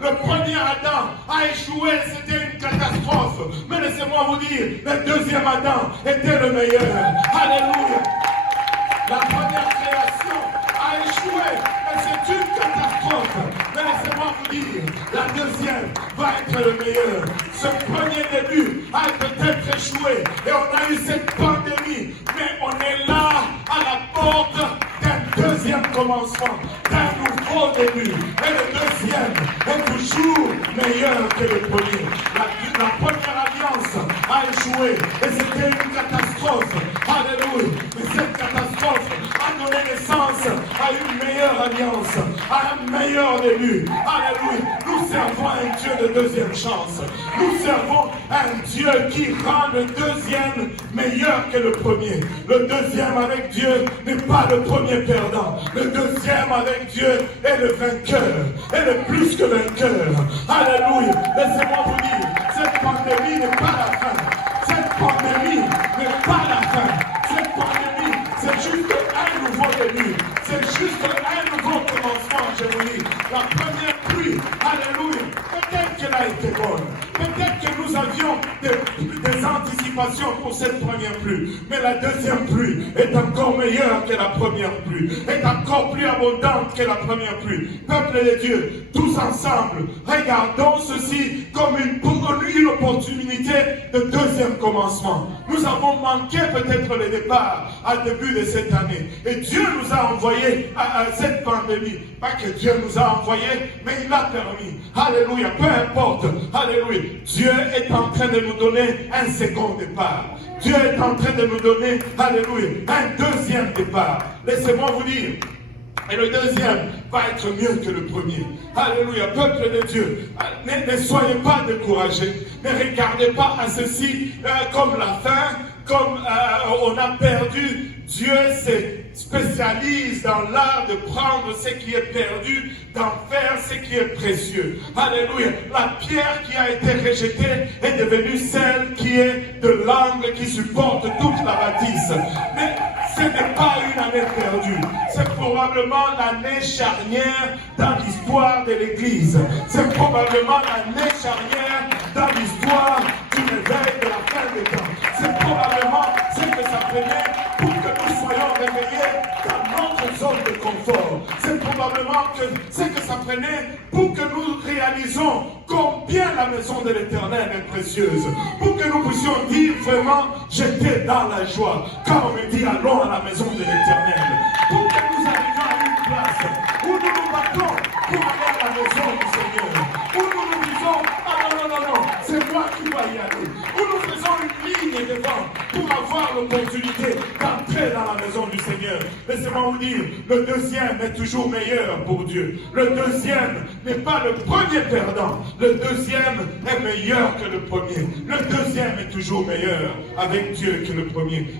Le premier Adam a échoué, c'était une catastrophe. Mais laissez-moi vous dire, le deuxième Adam était le meilleur. Alléluia. La première création a échoué, mais c'est une catastrophe. Mais laissez-moi vous dire, la deuxième va être le meilleur. Ce premier début a peut-être échoué et on a eu cette pandémie, mais on est là à la porte d'un deuxième commencement, d'un nouveau début. Et le deuxième est toujours meilleur que le premier. La première alliance a échoué et c'était une catastrophe. Alléluia. Mais cette catastrophe a donné naissance à une meilleure alliance, à un meilleur début. Alléluia. Nous servons un Dieu de deuxième chance. Nous servons un Dieu qui rend le deuxième meilleur que le premier. Le deuxième avec Dieu n'est pas le premier perdant. Le deuxième avec Dieu est le vainqueur, est le plus que vainqueur. Alléluia. Laissez-moi vous dire, cette pandémie n'est pas la fin. Cette pandémie n'est pas la fin. Cette pandémie, c'est juste un nouveau début. C'est juste un nouveau commencement, je vous dis. La première pluie, alléluia, peut-être qu'elle a été bonne. Peut-être que nous avions des anticipations pour cette première pluie. Mais la deuxième pluie est encore meilleure que la première pluie. Est encore plus abondante que la première pluie. Peuple de Dieu, tous ensemble, regardons ceci comme une opportunité de deuxième commencement. Nous avons manqué peut-être le départ à début de cette année. Et Dieu nous a envoyé à cette pandémie. Pas que Dieu nous a envoyé, mais il l'a permis. Alléluia, peu importe. Alléluia. Dieu est en train de nous donner un second départ. Dieu est en train de nous donner, alléluia, un deuxième départ. Laissez-moi vous dire, et le deuxième va être mieux que le premier. Alléluia, peuple de Dieu. Ne soyez pas découragés. Ne regardez pas à ceci comme la fin, comme on a perdu. Dieu se spécialise dans l'art de prendre ce qui est perdu, d'en faire ce qui est précieux. Alléluia. La pierre qui a été rejetée est devenue celle qui est de l'angle qui supporte toute la bâtisse. Mais ce n'est pas une année perdue. C'est probablement l'année charnière dans l'histoire de l'Église. C'est probablement l'année charnière dans l'histoire du réveil de la fin des temps. C'est probablement ce que ça prenait pour que nous soyons réveillés dans notre zone de confort. C'est probablement ce que ça prenait pour que nous réalisons combien la maison de l'Éternel est précieuse. Pour que nous puissions dire vraiment, j'étais dans la joie. Quand on me dit, allons à la maison de l'Éternel. Pour que nous arrivions à une place où nous nous battons pour aller à la maison du Seigneur. Où nous nous disons, ah non, c'est moi qui dois y aller. Où nous faisons une ligne devant pour avoir l'opportunité d'entrer dans la maison du Seigneur. Laissez-moi vous dire, le deuxième est toujours meilleur pour Dieu. Le deuxième n'est pas le premier perdant. Le deuxième est meilleur que le premier. Le deuxième est toujours meilleur avec Dieu que le premier.